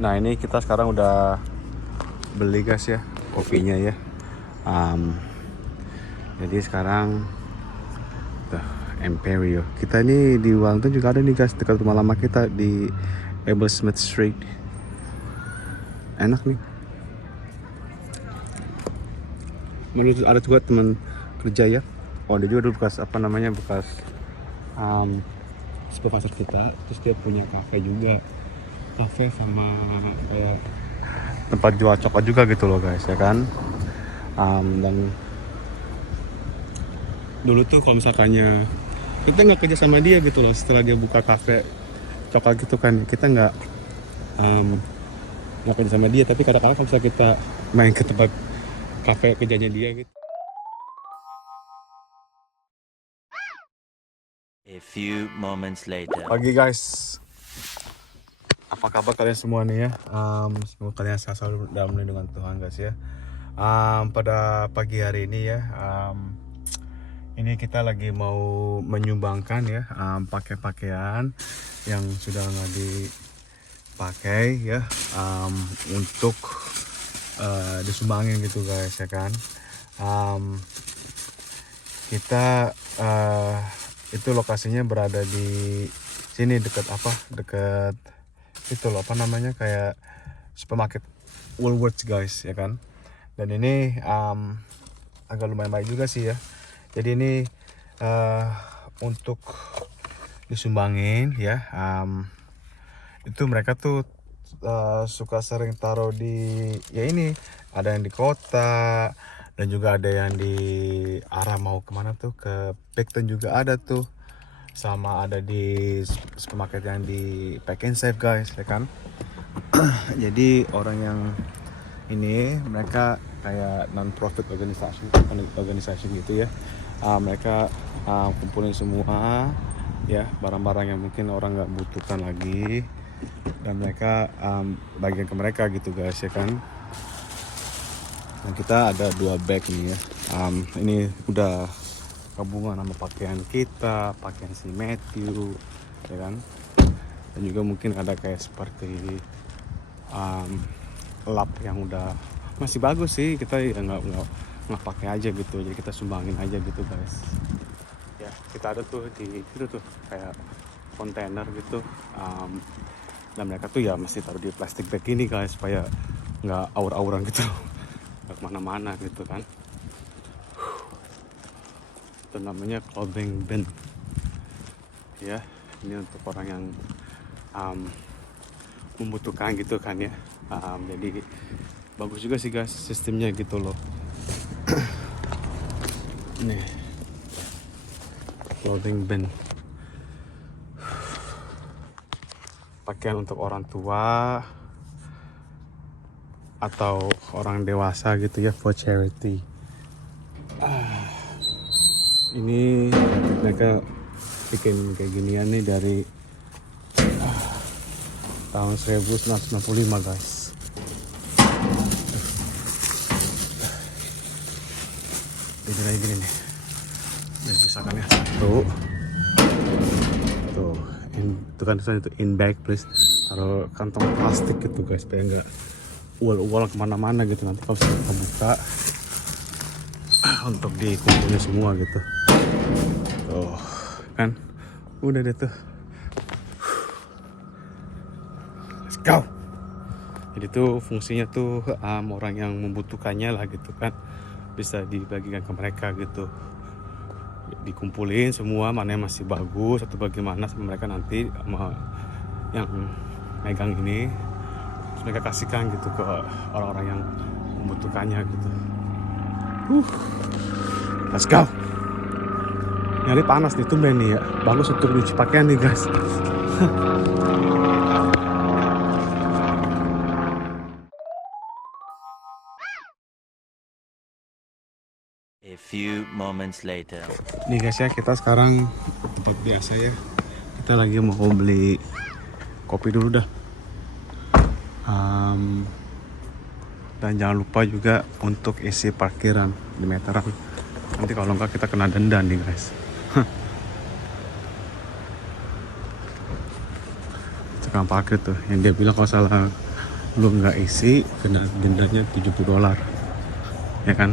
Nah ini kita sekarang udah beli guys ya kopinya ya. Jadi sekarang tuh, Imperio. Kita ini di Wellington juga ada nih guys, dekat rumah lama kita di Smith Street. Enak nih. Menurut ada juga teman kerja ya. Oh dia juga dulu bekas bekas supervisor kita. Terus dia punya kafe juga. Kafe sama kayak tempat jual coklat juga gitu loh guys ya kan. Dan dulu tuh kalau misalkannya kita nggak kerja sama dia gitu loh, setelah dia buka kafe coklat gitu kan, kita nggak kerja sama dia, tapi kadang-kadang kalau misalnya kita main ke tempat kafe kerjanya dia gitu. A few moments later. Pagi guys, apa kabar kalian semua nih ya? Semoga kalian selalu dalam lindungan Tuhan guys ya. Pada pagi hari ini ya, ini kita lagi mau menyumbangkan ya pakaian yang sudah nggak dipakai ya, untuk disumbangin gitu guys ya kan. Kita itu lokasinya berada di sini dekat itu loh kayak supermarket Woolworths guys ya kan. Dan ini agak lumayan baik juga sih ya. Jadi ini untuk disumbangin ya. Itu mereka tuh suka sering taruh di ya ini, ada yang di kota dan juga ada yang di arah mau kemana tuh ke Picton juga ada tuh, sama ada di supermarket yang di Pack and Save guys ya kan. Jadi orang yang ini mereka kayak non-profit organisasi gitu ya. Mereka kumpulin semua ya barang-barang yang mungkin orang nggak butuhkan lagi, dan mereka bagian ke mereka gitu guys ya kan. Dan kita ada 2 bag nih ya. Ini udah gabungan sama pakaian kita, pakaian si Matthew ya kan. Dan juga mungkin ada kayak seperti lap yang udah masih bagus sih, kita ya nggak pakai aja gitu, jadi kita sumbangin aja gitu guys ya. Kita ada tuh di itu tuh kayak kontainer gitu, dan mereka tuh ya mesti taruh di plastik bag ini guys supaya nggak aur-auran gitu, nggak kemana-mana gitu kan. Itu namanya clothing bin ya. Ini untuk orang yang membutuhkan gitu kan ya. Jadi bagus juga sih guys sistemnya gitu loh. Nih clothing bin, pakaian untuk orang tua atau orang dewasa gitu ya, for charity. Ini mereka bikin kayak ginian nih dari tahun 1965 guys. Jadi kayak gini nih. Jadi misalkan ya satu tuh, itu kan itu in bag please, taruh kantong plastik gitu guys supaya nggak ual-ual kemana-mana gitu. Nanti kalau kita buka untuk dikumpulin semua gitu tuh kan, udah deh tuh. Let's go. Jadi tuh fungsinya tuh orang yang membutuhkannya lah gitu kan, bisa dibagikan ke mereka gitu, dikumpulin semua mana yang masih bagus atau bagaimana sama mereka, nanti sama yang megang ini terus mereka kasihkan gitu ke orang-orang yang membutuhkannya gitu. Let's go. Ini hari panas nih, tumben nih ya, bagus untuk cuci pakaian nih guys. A few moments later. Nih guys ya, kita sekarang tempat biasa ya, kita lagi mau beli kopi dulu dah. Dan jangan lupa juga untuk isi parkiran di meteran, nanti kalau enggak kita kena denda nih guys. Tukang parkir tuh yang dia bilang kalau salah lu nggak isi kena dendanya $70, ya kan?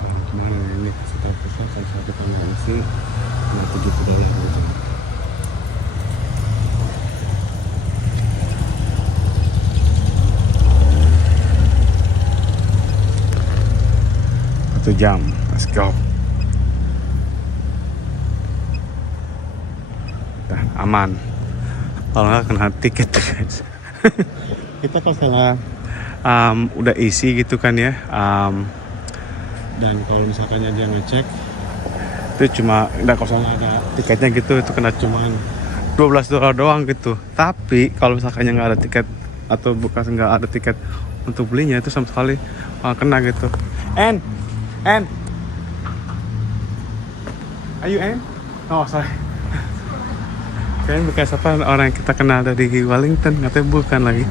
Dan kemana ini sekitar kita kalau kita nggak isi kena $70 gitu. Satu jam, let's go. Udah aman. Kalau nggak kena tiket guys. Kita kalau salah udah isi gitu kan ya. Dan kalau misalkan dia ngecek itu cuma nggak, kalau salah ada tiketnya gitu, itu kena cuman $12 doang gitu. Tapi kalau misalkan nggak ada tiket atau bekas nggak ada tiket untuk belinya, itu sama sekali kena gitu. And are you Ann? Oh sorry. Kayaknya bekas apa orang yang kita kenal dari Wellington, katanya bukan lagi.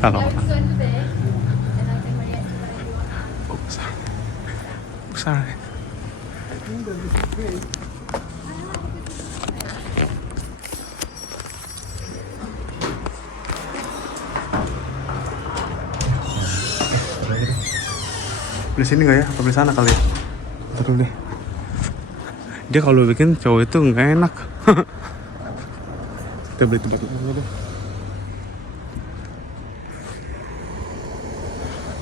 Kalau sorry. Beli sini nggak ya? Atau beli sana kali ya? Terus deh. Dia kalau bikin cowok itu nggak enak. Kita beli tempat lain deh.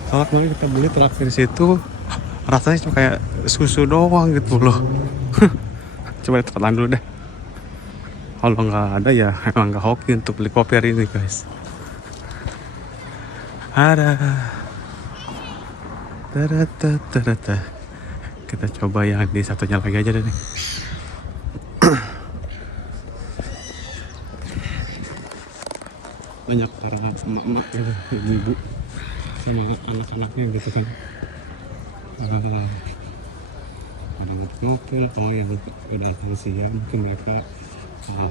Soalnya kemarin kita beli terakhir di situ rasanya cuma kayak susu doang gitu loh. Coba di tempat lain dulu deh. Kalau nggak ada ya emang nggak hoki untuk beli kopi hari ini guys. Ada. Kita coba yang di satunya lagi aja deh nih. Banyak para emak-emak gitu, ibu-ibu sama anak-anaknya gitu kan. Ada ngobrol, kalau yang udah makan siang mungkin mereka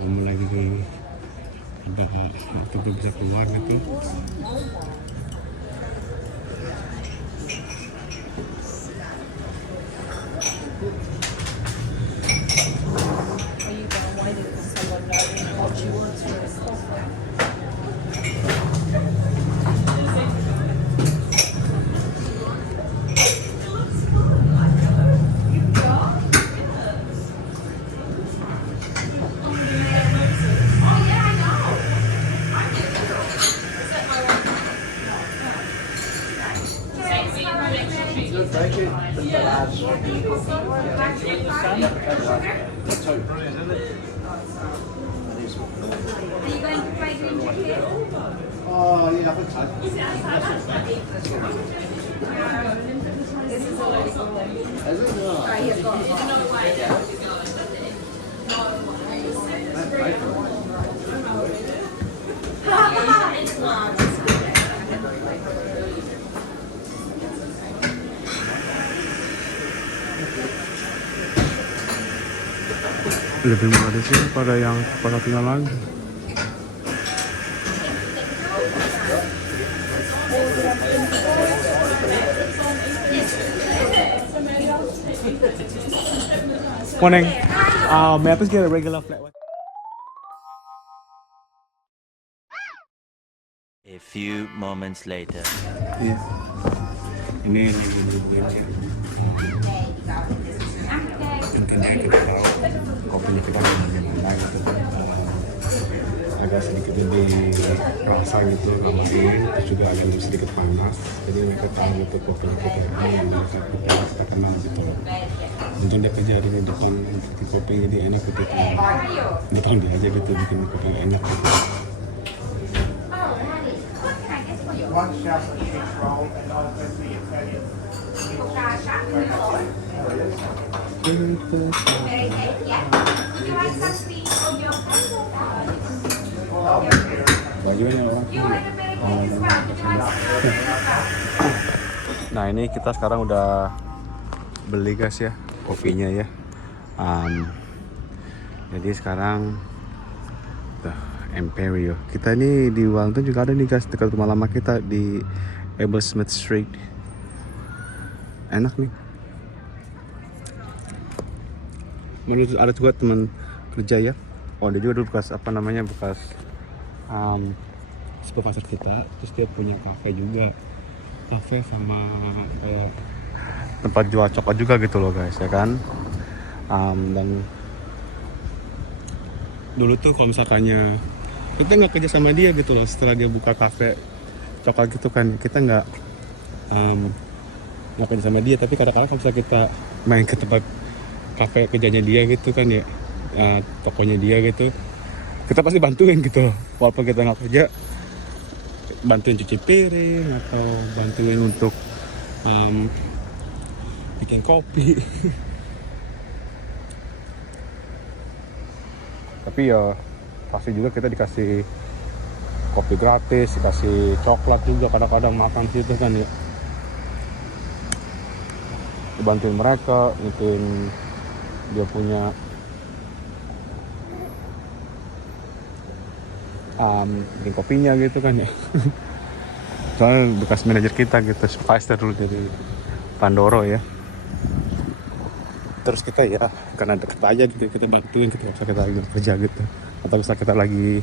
mulai ada waktu bisa keluar gitu. Lebih murah di sini pada yang tinggal lagi. Morning. May I please get a regular flat white? A few moments later. Iya. Ini intinya kita tahu kopinya kita bagaimana gitu. Agak sedikit lebih rasa gitu, ramain, terus juga agak lebih sedikit panas. Jadi mereka tahu gitu kopi kita ini yang kita kenal gitu. Mungkin dia kerja di depan bikin kopi jadi enak gitu. Dia tahu dia aja gitu bikin kopi yang enak gitu. One chocolate cheese roll and all the Italian. Bajunya orang. Nah ini kita sekarang udah beli guys ya kopinya ya. Jadi sekarang tuh, Imperio. Kita ini di Wellington juga ada nih guys, dekat rumah lama kita di Eblesmith Street. Enak nih. Menurut ada juga teman kerja ya. Oh dia juga dulu bekas apa namanya bekas supervisor kita. Terus dia punya kafe juga. Kafe sama kayak tempat jual coklat juga gitu loh guys ya kan. Dan dulu tuh kalau misalkannya kita nggak kerja sama dia gitu loh, setelah dia buka kafe coklat gitu kan, kita nggak kerja sama dia, tapi kadang-kadang kalau misalnya kita main ke tempat kafe kerjanya dia gitu kan ya, tokonya dia gitu, kita pasti bantuin gitu loh, walaupun kita nggak kerja, bantuin cuci piring atau bantuin untuk bikin kopi. Tapi ya pasti juga kita dikasih kopi gratis, dikasih coklat juga kadang-kadang makan situ kan ya. Dibantuin mereka, ngikutin dia punya bikin kopinya gitu kan ya. Soalnya bekas manajer kita gitu, supervisor dulu dari Pandoro ya. Terus kita ya karena deket aja gitu kita bantuin gitu, bisa kita lagi kerja gitu atau bisa kita lagi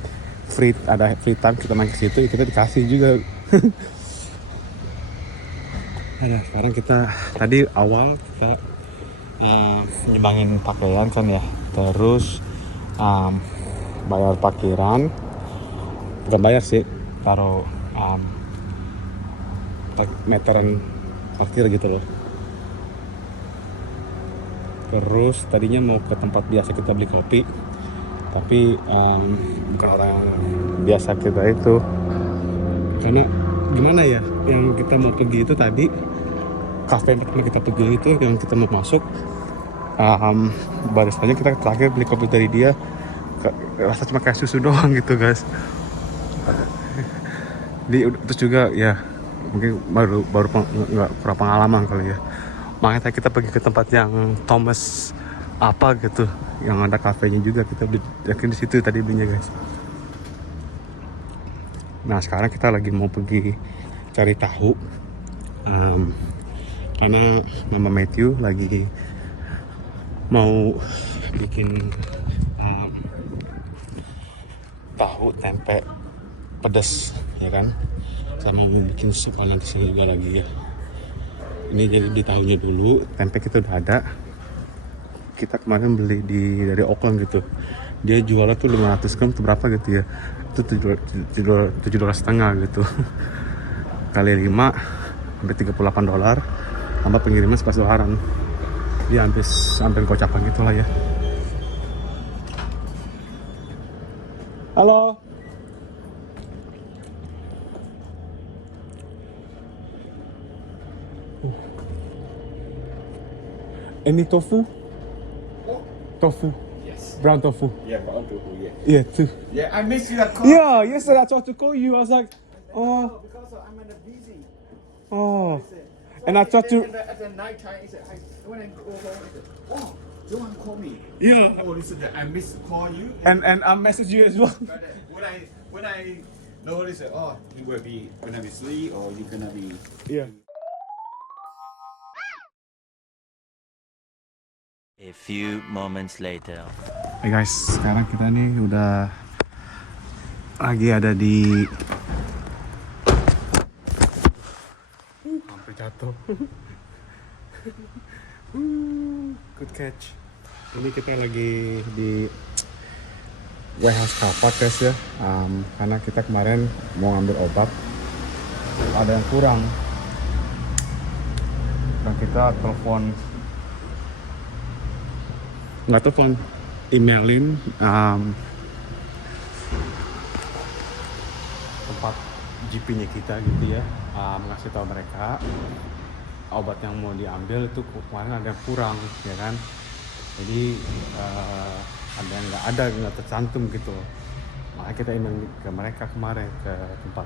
ada free time kita main ke situ ya kita dikasih juga. Nah sekarang kita tadi awal kita nyumbangin pakaian kan ya, terus bayar parkiran, bukan bayar sih, taruh meteran parkir gitu loh. Terus tadinya mau ke tempat biasa kita beli kopi, tapi bukan orang biasa kita itu. Karena gimana ya, yang kita mau pergi itu tadi, kafe yang pertama kita pergi itu, yang kita mau masuk, barisannya kita terakhir beli kopi dari dia, rasa cuma kayak susu doang gitu guys. Terus juga ya mungkin baru nggak kurang pengalaman kali ya. Makanya kita pergi ke tempat yang Thomas apa gitu, yang ada kafenya juga, kita beli yakin di situ tadi belinya guys. Nah sekarang kita lagi mau pergi cari tahu, karena nama Matthew lagi mau bikin tahu tempe pedas ya kan, sama mau bikin sup nanti juga lagi ya. Ini jadi di tahunnya dulu, tempe kita udah ada. Kita kemarin beli dari Auckland gitu. Dia jualnya tuh 500 gram tuh berapa gitu ya. Itu $7.5 gitu. Kali 5 sampai $38. Tambah pengiriman $11. Dia hampir gocapan gitu lah ya. Halo. Any tofu? Tofu. Yes. Brown tofu. Yeah, but I'll do it. Yeah, too. Yeah, I miss you that call. Yeah, yesterday I tried to call you. I was like, oh, Because I'm in a busy. oh. And I tried to, At the night time, when I go home, I said, oh, you want to call me? yeah. Oh, listen, I miss to call you. And I messaged you as well. But, when I notice that, oh, you will be gonna be asleep or you're gonna be. Yeah. A few moments later. Hey guys, sekarang kita nih udah lagi ada di hampir jatuh. Good catch. Ini kita lagi di warehouse kapak guys ya, karena kita kemarin mau ngambil obat, ada yang kurang, dan kita emailin tempat GP-nya kita gitu ya, ngasih tahu mereka obat yang mau diambil itu kemarin ada yang kurang ya kan, jadi ada yang nggak tercantum gitu, makanya kita email ke mereka kemarin ke tempat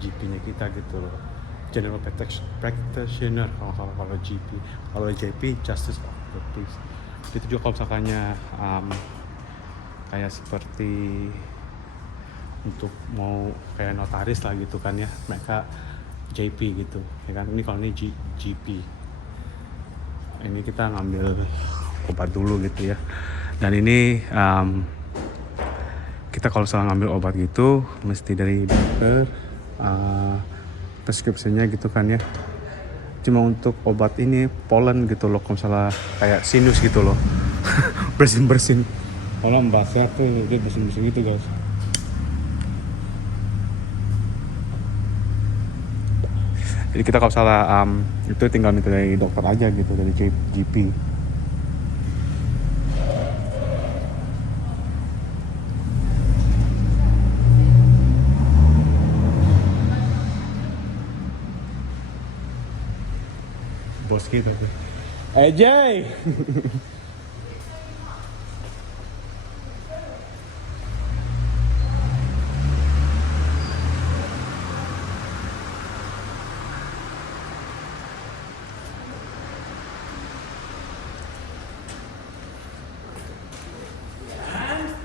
GP-nya kita gitu loh, General Practitioner kalau GP, kalau JP Justice of the Peace. Itu juga kalau misalkannya kayak seperti untuk mau kayak notaris lah gitu kan ya, mereka JP gitu ya kan. Ini kalau ini GP, ini kita ngambil obat dulu gitu ya. Dan ini kita kalau salah ngambil obat gitu mesti dari dokter, preskripsinya gitu kan ya. Cuma untuk obat ini pollen gitu loh, kalau misalnya kayak sinus gitu loh. bersin kalau basah tuh dia bersin gitu guys. Jadi kita kalau salah itu tinggal minta dari dokter aja gitu, dari GP. Bos kita tuh. Jay.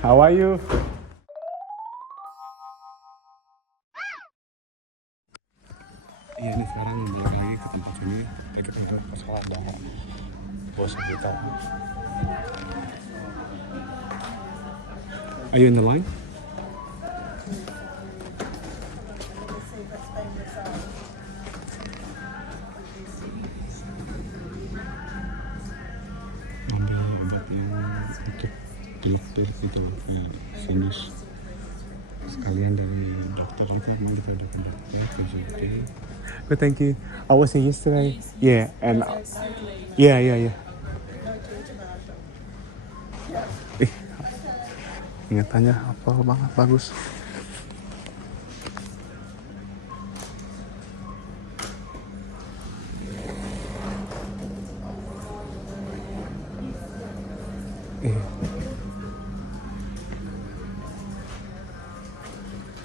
How are you? Iya nih sekarang balik lagi ke tempat sini. Kita nggak masalah ada bos kita. Are you in the line? Ambil obat yang untuk dokter gitu loh, kayak sinus. Sekalian dari dokter kita emang kita udah ke dokter konsultasi. But thank you. I was in yesterday. Yeah, and yeah. Ingatannya apa banget, bagus.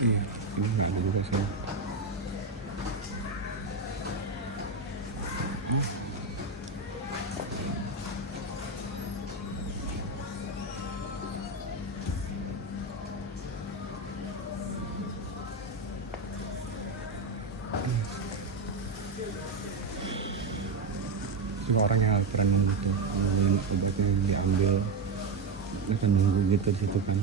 Iya, ini nggak ada juga sih. Cuma orang yang pernah nunggu tuh, nungguin obatnya diambil, mereka nunggu gitu di situ kan.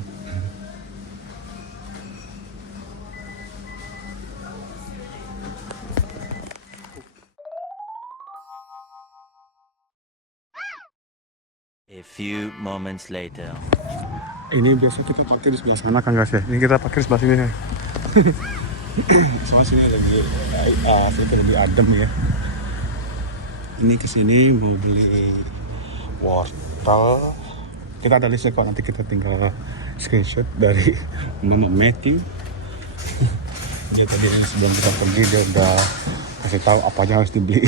A few moments later. Ini biasa kita pakai di sebelah sana kan guys ya. Ini kita pakai di sebelah sini nih. Soalnya sini lebih adem ya. Ini kesini mau beli wortel. Kita ada listnya kok, nanti kita tinggal screenshot dari Mama Matthew. Dia tadi sebelum kita pergi dia udah kasih tahu apa aja harus dibeli.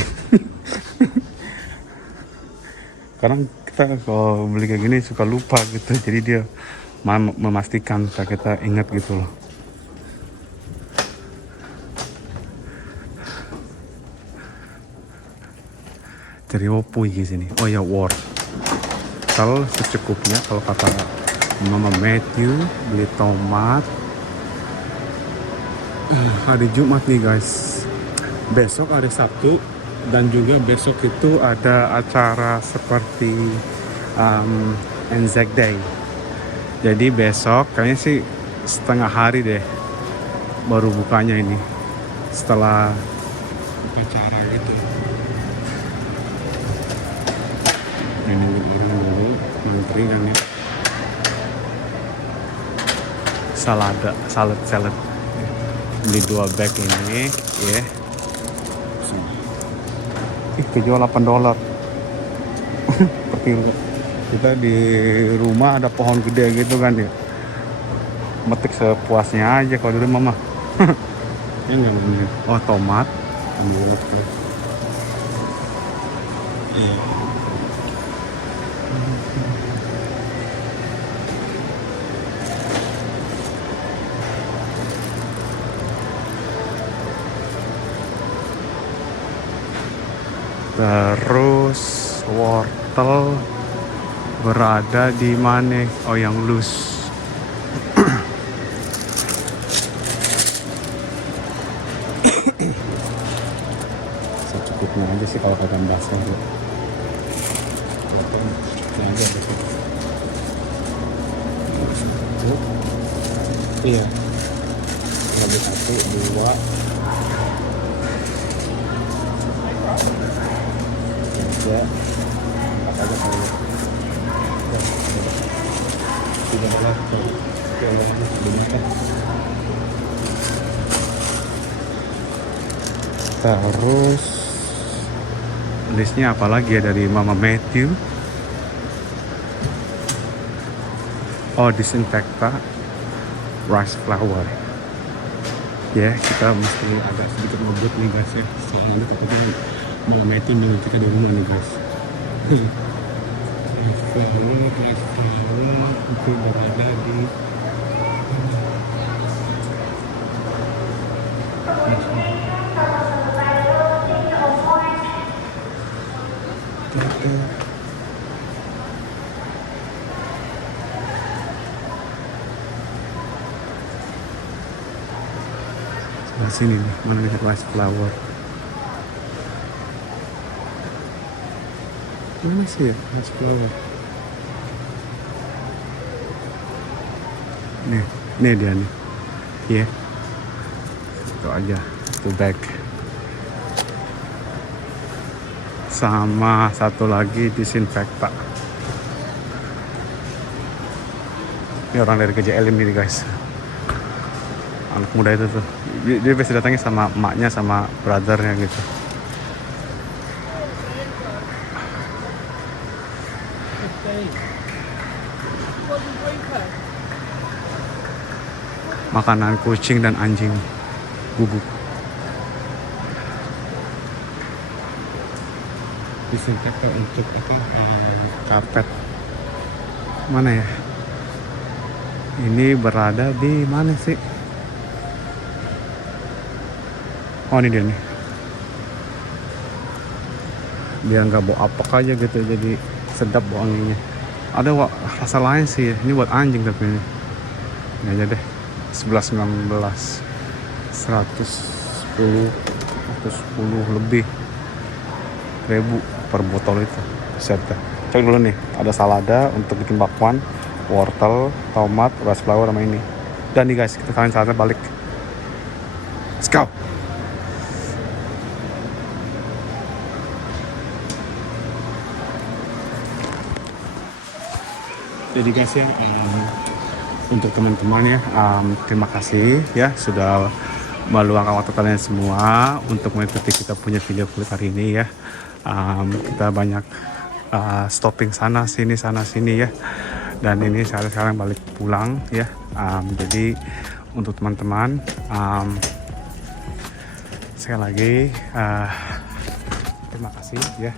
Kadang kita kalau beli kayak gini suka lupa gitu, jadi dia memastikan supaya kita ingat gitu loh. Cari apa di sini? Oh ya, wortel secukupnya kalau kata Mama Matthew. Beli tomat. Hari Jumat nih guys. Besok hari Sabtu. Dan juga besok itu ada acara seperti Anzac Day. Jadi besok kayaknya sih setengah hari deh baru bukanya ini. Setelah upacara gitu. Ini orang dulu menteri kan ya. Salad. Beli 2 bag ini ya. Kejual $8 per kilo. Kita di rumah ada pohon gede gitu kan ya, metik sepuasnya aja kalau di rumah mah. Ini namanya tomat ambil wortel. Terus wortel berada di mana? Oh, yang loose. secukupnya aja sih kalau kagak basah ya. Ini aja ada sih. Iya. Ada 1, 2, 3, 4 aja kali ya. Tidak ada terus listnya apalagi ya dari Mama Matthew. Oh, disinfektan rice flour ya. Kita mesti agak sedikit ngebut nih guys ya, soalnya takutnya Mama Matthew nunggu kita di rumah nih guys. Rice flour itu berada di sebelah sini nih, mana nih rice flour. Mana sih ya rice flour? Nih dia nih. Iya. Itu aja, itu bag. Sama satu lagi disinfektan. Ini orang dari GJL ini guys. Anak muda itu tuh. Dia biasa datangnya sama emaknya sama brothernya gitu. Makanan kucing dan anjing bubuk. Disinfektan untuk apa? Karpet. Mana ya? Ini berada di mana sih? Oh, ini dia nih. Biar nggak bau apek aja gitu, jadi sedap bau anginnya. Ada rasa lain sih. Ini buat anjing tapi ini. Ini aja deh. 11.19 110 lebih ribu per botol itu. Set dah. Cek dulu nih, ada salada untuk bikin bakwan, wortel, tomat, rice flour sama ini. Dan nih guys, kita kalian saatnya balik. Let's go. Jadi guys ya, untuk teman-teman ya, terima kasih ya sudah meluangkan waktu kalian semua untuk mengikuti kita punya video kulit hari ini ya. Kita banyak stopping sana sini ya, dan ini sekarang balik pulang ya. Jadi untuk teman-teman sekali lagi terima kasih ya.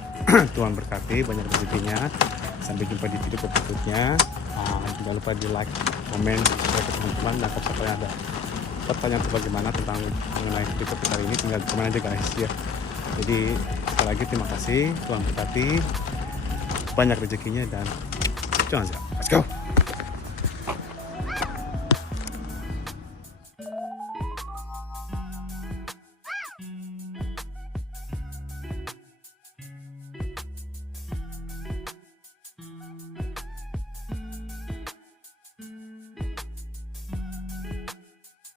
Tuhan berkati, banyak rezekinya. Sampai jumpa di video berikutnya. Jangan lupa di like, komen, subscribe ke teman-teman, dan kalau yang ada pertanyaan bagaimana tentang mengenai video kita hari ini, tinggal komen aja guys ya. Jadi sekali lagi terima kasih, Tuhan berkati, banyak rezekinya, dan jangan lupa, let's go.